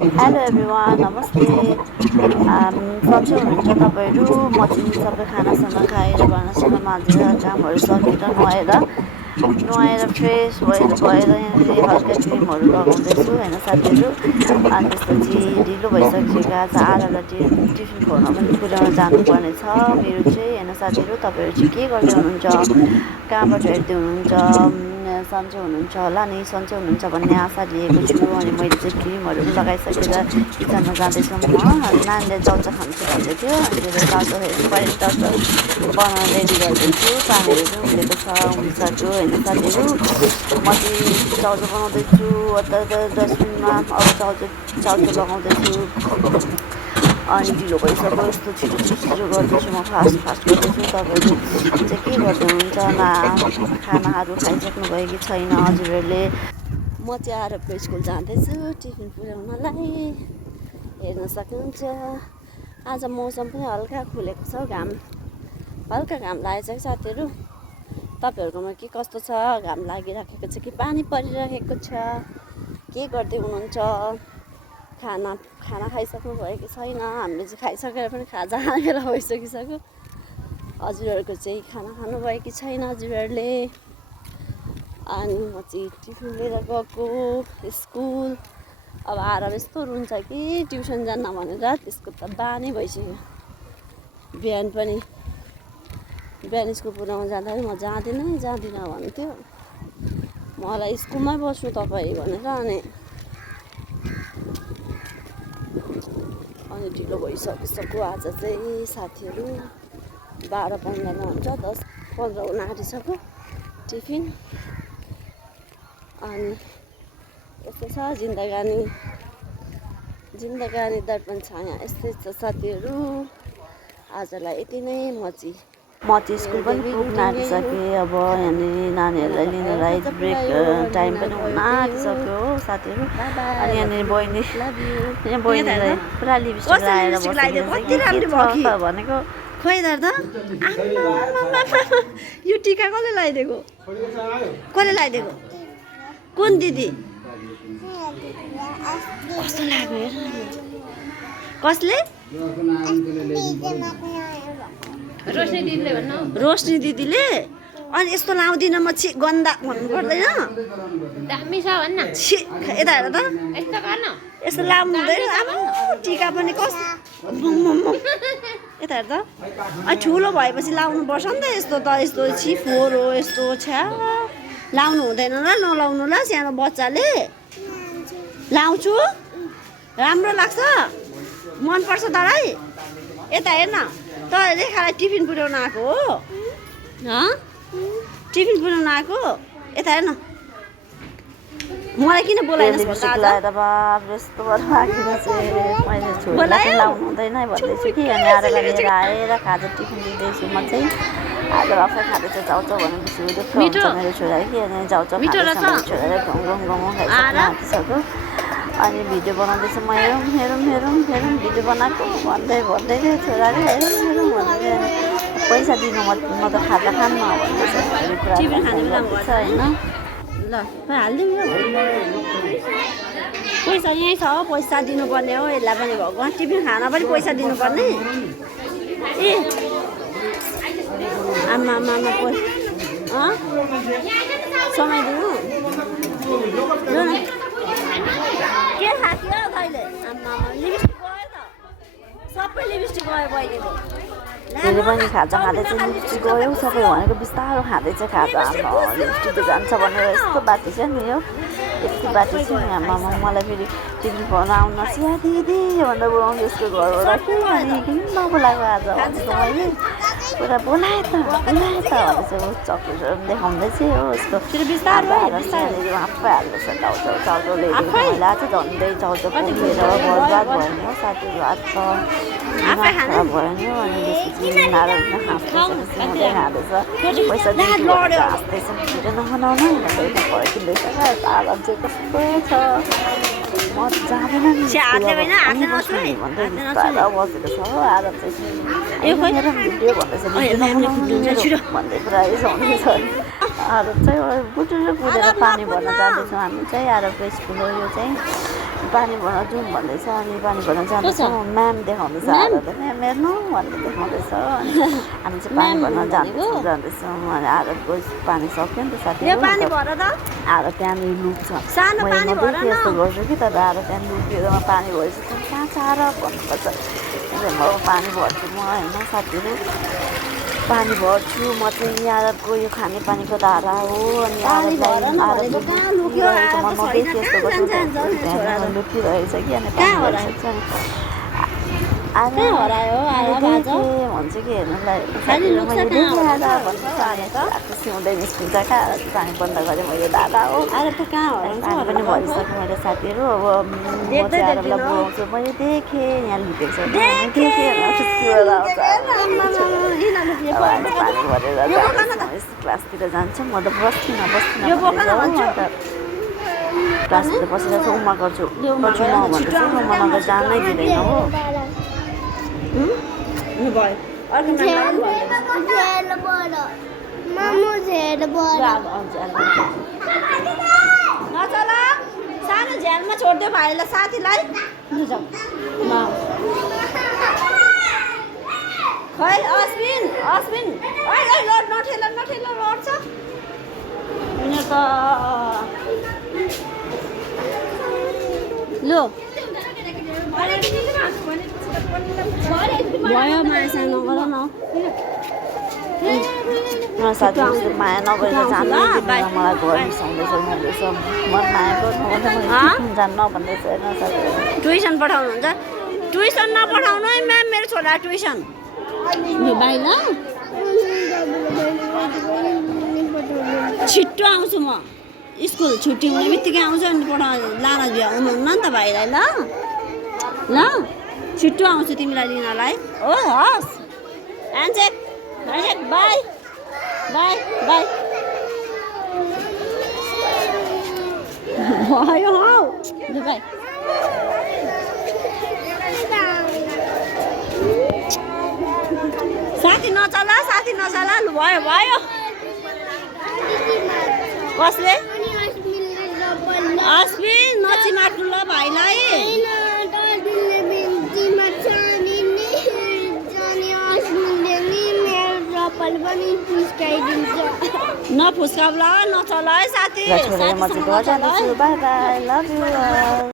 Hello everyone, नमस्ते। सन्चै हुनुहुन्छ तपाईँहरू? म चाहिँ सबै खानासाना खाएर भाँडासाना माझेर कामहरू सकेर नुहाएर फ्रेस भएर यहाँनिर हल्का क्रिमहरू लगाउँदैछु होइन साथीहरू। अनि त्यसपछि ढिलो भइसकेको आज आधालाई टिफिन खोल्न पनि पुर्याउन जानुपर्ने छ मेरो चाहिँ होइन साथीहरू। तपाईँहरू चाहिँ के गर्दै हुनुहुन्छ, कहाँबाट हेर्दै हुनुहुन्छ? सन्चै हुनुहुन्छ होला नि। सन्चै हुनुहुन्छ भन्ने आशा लिएको छु। अनि मैले चाहिँ क्रिमहरू पनि लगाइसकेर किचनमा जाँदैछु। म नानीले चाउचाउ खान्छु भन्दै थियो, अनि त्यसले चाउचाउ पहिले चाउचाउ बनाउन रेडी गर्दैछु। पानीहरू पनि उम्लेको छ, उम्लिसक्यो होइन साथीहरू। म चाहिँ चाउचाउ बनाउँदैछु डस्टबिनमा। अब चाउचाउ लगाउँदैछु। अनि ढिलो भइसक्यो, यस्तो छिटो गर्दैछु, म फास्ट गर्दैछु। तपाईँहरू चाहिँ के गर्दै हुनुहुन्छ? खानाहरू खाइसक्नुभयो कि छैन हजुरहरूले? म चाहिँ आरबको स्कुल जाँदैछु टिफिन पुर्याउनलाई, हेर्न सक्नुहुन्छ। आज मौसम पनि हल्का खुलेको छ, हल्का घाम लागेको छ कि साथीहरू। तपाईँहरूकोमा के कस्तो छ? घाम लागिराखेको छ कि पानी परिरहेको छ? के गर्दै हुनुहुन्छ? खाना खाइसक्नु भयो कि छैन? हामीले चाहिँ खाइसकेर पनि खाजा खाने बेला भइसकिसक्यो। हजुरहरूको चाहिँ खाना खानुभयो कि छैन हजुरहरूले? अनि म चाहिँ टिफिन लिएर गएको स्कुल। अब आएर यस्तो रुन्छ कि ट्युसन जान्न भनेर, त्यसको त बानी भइसक्यो। बिहान स्कुल पुऱ्याउन जाँदा म जाँदिनँ भन्थ्यो। मलाई स्कुलमै बस्नु तपाईँ भनेर। अनि ढिलो भइसकिसक्यो आज चाहिँ साथीहरू। 12:15मा हुन्छ, 10:15 हुन आँटिसक्यो टिफिन। अनि यस्तो छ जिन्दगानी दर्पण छाया, यस्तै छ साथीहरू। आजलाई यति नै। म चाहिँ स्कुल पनि पुग्न आँटिसकेँ। अब यहाँनिर नानीहरूलाई लिनलाई ब्रेक टाइम पनि हुन आँटिसक्यो हो साथीहरू। अनि यहाँनिर बहिनीलाई पुरा लिपस्टिक लगाएर बसेको भनेको खोइ दादा यो टिका कसले लगाइदिएको? कुन दिदी? कस्तो लाग्यो हेर। कसले? रोशनी दिदीले। अनि यस्तो लाउँदिन म, छि गन्दा भन्नु पर्दैन? दामी छ भन्न। छि यता हेर त, यस्तो लाउनु हुँदैन। आमा टिका पनि कस्तो यता हेर त। ठुलो भएपछि लाउनु पर्छ नि त यस्तो त। यस्तो फोहोर हो यस्तो। छ्या लाउनु हुँदैन ल, नलाउनु ल सानो बच्चाले। लाउँछु, राम्रो लाग्छ, मनपर्छ तँलाई? यता हेर्न त, रेखालाई टिफिन पुऱ्याउन आएको हो। टिफिन पुऱ्याउन आएको। यता हेर्न, मलाई किन बोलाएन? यस्तो गर्दाखेरि चाहिँ मैले छोरीलाई लाउनु हुँदैन भन्दैछु कि। अनि आएर लिएर आएर खाजा टिफिन दिँदैछु म चाहिँ। आज आफै खाँदैछ चाउचाउ भनेपछि दुःख हुन्छ मेरो छोरा कि। अनि चाउचाउ खाँदैछ छोराले घुम खाइसक्यो। अनि भिडियो बनाउँदैछु म। हेरौँ भिडियो बनाएको भन्दै थियो छोराले। हेरौँ भन्दै पैसा दिनु, म त खाजा खान्न भन्दैछ होइन। ल हालिदिउँ यो पैसा यहीँ छ हो, पैसा दिनुपर्ने हो यसलाई पनि। भगवान् टिफिन खाना पनि पैसा दिनुपर्ने। ए आमा समय दिनु के खाथ्यो तैँले? आमा लिपस्टिक गयो त, सबै लिपस्टिक गयो बहिनीको। फेरि पनि खाजा खाँदैछ, लिपस्टिक गयो सबै भनेको। बिस्तारो खाँदैछ खाजा। आमा लिपस्टिक त जान्छ भनेर यस्तो बाटी छ नि यो, यति बाटी छ नि। आमा मलाई फेरि टिफिन खुवाउन आउन सिया दिदी भनेर बोलाउँछु यसको घरबाट कि। अनि किन नबोलाएको आज भनेको मैले। पुरा बोलाएँ त भनेपछि ऊ चक्लेटहरू पनि देखाउँदैछ हो उसको। आफै हाल्दैछ चाउचाउ ल्याइदिएको मैले। आज झन्डै चाउचाउ पुगेर बर्बाद भयो नि हो साथीहरू। आज त खराब भयो नि हो। अनि त्यसपछि नारायण खाँदैछ, पैसा दिन्छु भनेर हाँस्दैछ। भिडियो नबनाउनु भन्दै पर्खिँदैछ क्या। आराम चाहिँ कस्तो छ, म जाँदैन नि भन्दै बिस्तारो बसेको छ हो आराम चाहिँ। मेरो भिडियो भन्दैछ, भन्दै पुरा रिसाउँदैछ। आरब चाहिँ बुटुल कुदेर पानी भर्न जाँदैछौँ हामी चाहिँ। आरबको स्कुल हो यो चाहिँ। पानी भर्न जाउँ भन्दैछ अनि पानी भर्न जाँदैछौँ म्याम देखाउँदैछ आरतले म्याम हेर्नु भनेर देखाउँदैछ अनि हामी चाहिँ पानी भर्न जाँदैछौँ अनि आरतको पानी सक्यो नि त साथीहरू पानी भर त आरत त्यहाँनिर लुक्छ सानो पानी भर न यस्तो गर्छु कि तर आरत त्यहाँ लुकेर पानी भएपछि कहाँ छ आरत भन्नुपर्छ म पानी भर्छु म होइन साथीहरू पानी भर्छु म चाहिँ आरतको यो खानेपानीको धारा हो अनि लुकिरहेछ कि अनि भन्छ कि हेर्नुलाई सिउँदै निस्किन्छ कहाँ पानी बन्द गरेँ मैले दादा हो पानी पनि भरिसकेँ मैले साथीहरू अब म चाहिँ आरतलाई बोलाउँछु मैले देखेँ यहाँ लुकेको छ पानी भरेर क्लासतिर जान्छौँ म त बस्दिनँ क्लासतिर बसेर चाहिँ उमा गर्छु म भन्दैछु उमा नगर जानै दिँदैन हो नचल सानो झ्यालमा छोड्दियो भाइलाई साथीलाई खै अश्विन नठेला लड्छ लो भयो माया नगर न साथीहरू माया नगरेर जानु मलाई घर बिसाउँदैछ मन माया गर्नु जान्न भन्दैछ होइन साथीहरू ट्युसन पठाउनुहुन्छ ट्युसन नपठाउनु है म्याम मेरो छोरा ट्युसन बाहिर छिट्टो आउँछु म स्कुल छुट्टी हुने बित्तिकै आउँछु अनि लान हुनुहुन्न नि त भाइलाई ल छिट्टो आउँछु तिमीलाई लिनलाई हो हस् ह्यान्डसेक बाई भयो हौ बाई साथी नचला लु भयो कसले अश्विन नचिमाट्नु ल भाइलाई नफुस्काउ ल नचल है साथी बाई बाई लभ यु